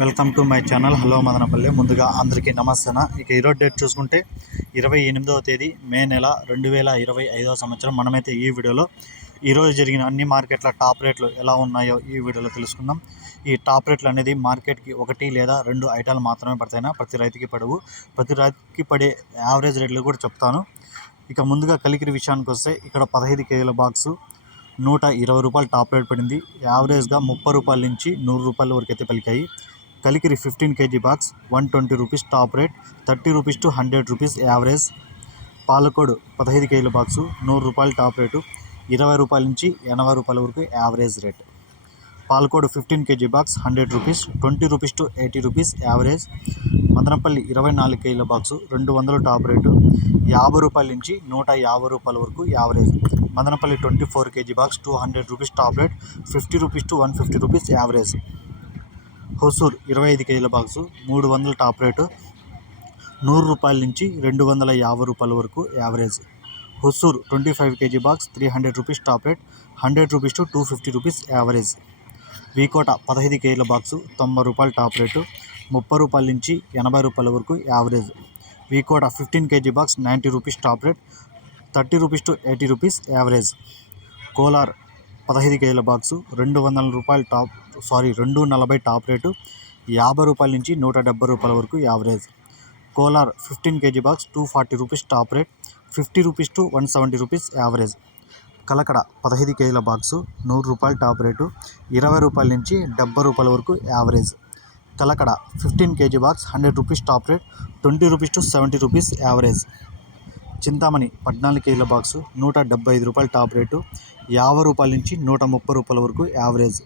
Welcome to my channel. Hello Madanapalle. ముందుగా అందరికీ నమస్తేన? ఇక ఈరోజు డేట్ చూసుకుంటే ఇరవై ఎనిమిదవ తేదీ మే నెల రెండు వేల ఇరవై ఐదవ సంవత్సరం. మనమైతే ఈ వీడియోలో ఈరోజు జరిగిన అన్ని మార్కెట్ల టాప్ రేట్లు ఎలా ఉన్నాయో ఈ వీడియోలో తెలుసుకుందాం. ఈ టాప్ రేట్లు అనేది మార్కెట్కి ఒకటి లేదా రెండు ఐటాలు మాత్రమే పడతాయినా ప్రతి రైతుకి పడవు. ప్రతి రైతుకి పడే యావరేజ్ రేట్లు కూడా చెప్తాను. ఇక ముందుగా కలికిరి విషయానికి వస్తే ఇక్కడ పదహైదు కేజీల బాక్సు నూట ఇరవై రూపాయలు టాప్ రేట్ పడింది. యావరేజ్గా ముప్పై రూపాయల నుంచి నూరు రూపాయల వరకు అయితే పలికాయి. Kalikiri fifteen kg box one twenty rupees top rate thirty rupees to hundred rupees average. Palakodu పదహైదు కేజీల బాక్సు నూరు రూపాయలు టాప్ రేటు ఇరవై రూపాయల నుంచి ఎనభై రూపాయల వరకు average rate. Palakodu fifteen kg box hundred rupees twenty rupees to eighty rupees average. Madanapalle ఇరవై నాలుగు కేజీల బాక్సు రెండు వందల టాప్ రేటు యాభై రూపాయల నుంచి నూట యాభై రూపాయల వరకు average. Madanapalle twenty four kg box two hundred rupees top rate fifty rupees to one fifty rupees average. Hosur ఇరవై ఐదు కేజీల బాక్సు మూడు వందల టాప్ రేటు నూరు రూపాయల నుంచి రెండు వందల యాభై రూపాయల వరకు average. Hosur twenty five kg box three hundred rupees top rate hundred rupees to two fifty rupees average. V Kota పదహైదు కేజీల బాక్సు తొంభై రూపాయల టాప్ రేటు ముప్పై రూపాయల నుంచి ఎనభై రూపాయల వరకు average. V Kota fifteen kg box ninety rupees top rate thirty rupees to eighty rupees average. Kolar పదహైదు కేజీల బాక్సు రెండు వందల రూపాయలు టాప్ సారీ రెండు నలభై టాప్ రేటు యాభై రూపాయల నుంచి నూట డెబ్బై రూపాయల వరకు average. Kolar fifteen kg box two forty rupees top rate fifty rupees to one seventy rupees average. Kalakada పదహైదు కేజీల బాక్సు నూరు రూపాయల టాప్ రేటు ఇరవై రూపాయల నుంచి డెబ్బై రూపాయల వరకు average. Kalakada fifteen kg box hundred rupees top rate twenty rupees to seventy rupees average. Chintamani పద్నాలుగు కేజీల బాక్సు నూట డెబ్బై ఐదు రూపాయల టాప్ రేటు యాభై రూపాయల నుంచి నూట ముప్పై రూపాయల వరకు average.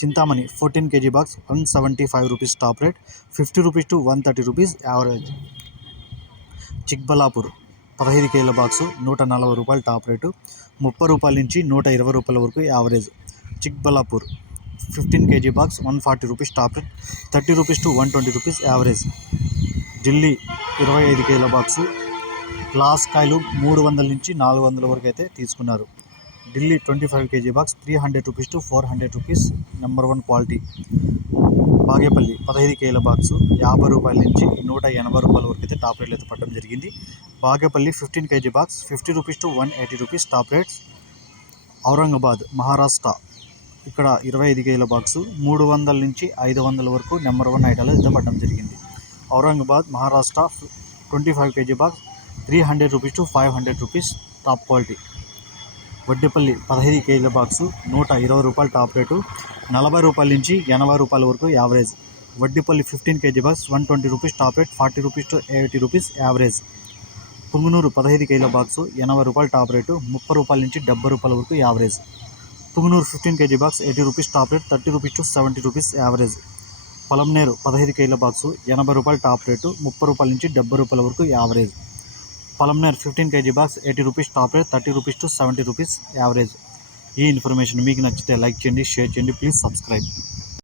Chintamani fourteen kg box one seventy five rupees top rate fifty rupees to one thirty rupees average. Chikballapur పదహైదు కేజీల బాక్సు నూట నలభై రూపాయలు టాప్ రేటు ముప్పై రూపాయల నుంచి నూట ఇరవై రూపాయల వరకు average. Chikballapur fifteen kg box one forty rupees top rate thirty rupees to one twenty rupees average. Delhi ఇరవై ఐదు కేజీల బాక్సు గ్లాస్ కాయలు మూడు వందల నుంచి నాలుగు వందల వరకు అయితే తీసుకున్నారు. Delhi twenty five kg box three hundred rupees to four hundred rupees number one quality. Bagepalli పదహైదు కేల బాక్సు యాభై రూపాయల నుంచి నూట ఎనభై రూపాయల వరకు అయితే టాప్ రేట్లు అయితే పడడం జరిగింది. Bagepalli fifteen kg box fifty rupees to one eighty rupees top rates. Aurangabad Maharashtra ఇక్కడ ఇరవై ఐదు కేజీల బాక్సు మూడు వందల నుంచి ఐదు వందల వరకు నెంబర్ వన్ ఐటాలు అయితే పడడం జరిగింది. Aurangabad Maharashtra twenty five kg box three hundred rupees to five hundred rupees top quality. Vaddepalli పదహైదు కేజీల బాక్సు నూట ఇరవై రూపాయల టాప్ రేటు నలభై రూపాయల నుంచి ఎనభై రూపాయల వరకు average. Vaddipalli fifteen kg box one twenty rupees top rate forty rupees to eighty rupees average. Punganur పదహైదు కేజీల బాక్సు ఎనభై రూపాయల టాప్ రేటు ముప్పై రూపాయల నుంచి డెబ్బై రూపాయల వరకు average. Punganur fifteen kg box eighty rupees top rate thirty rupees to seventy rupees average. Palamaner పదహైదు కేజీల బాక్సు ఎనభై రూపాయల టాప్ రేటు ముప్పై రూపాయల నుంచి డెబ్బై రూపాయల వరకు average. Palamaner fifteen kg box eighty rupees top rate thirty rupees to seventy rupees average. ఈ ఇన్ఫర్మేషన్ మీకు నచ్చితే లైక్ చేయండి షేర్ చేయండి ప్లీజ్ సబ్స్క్రైబ్.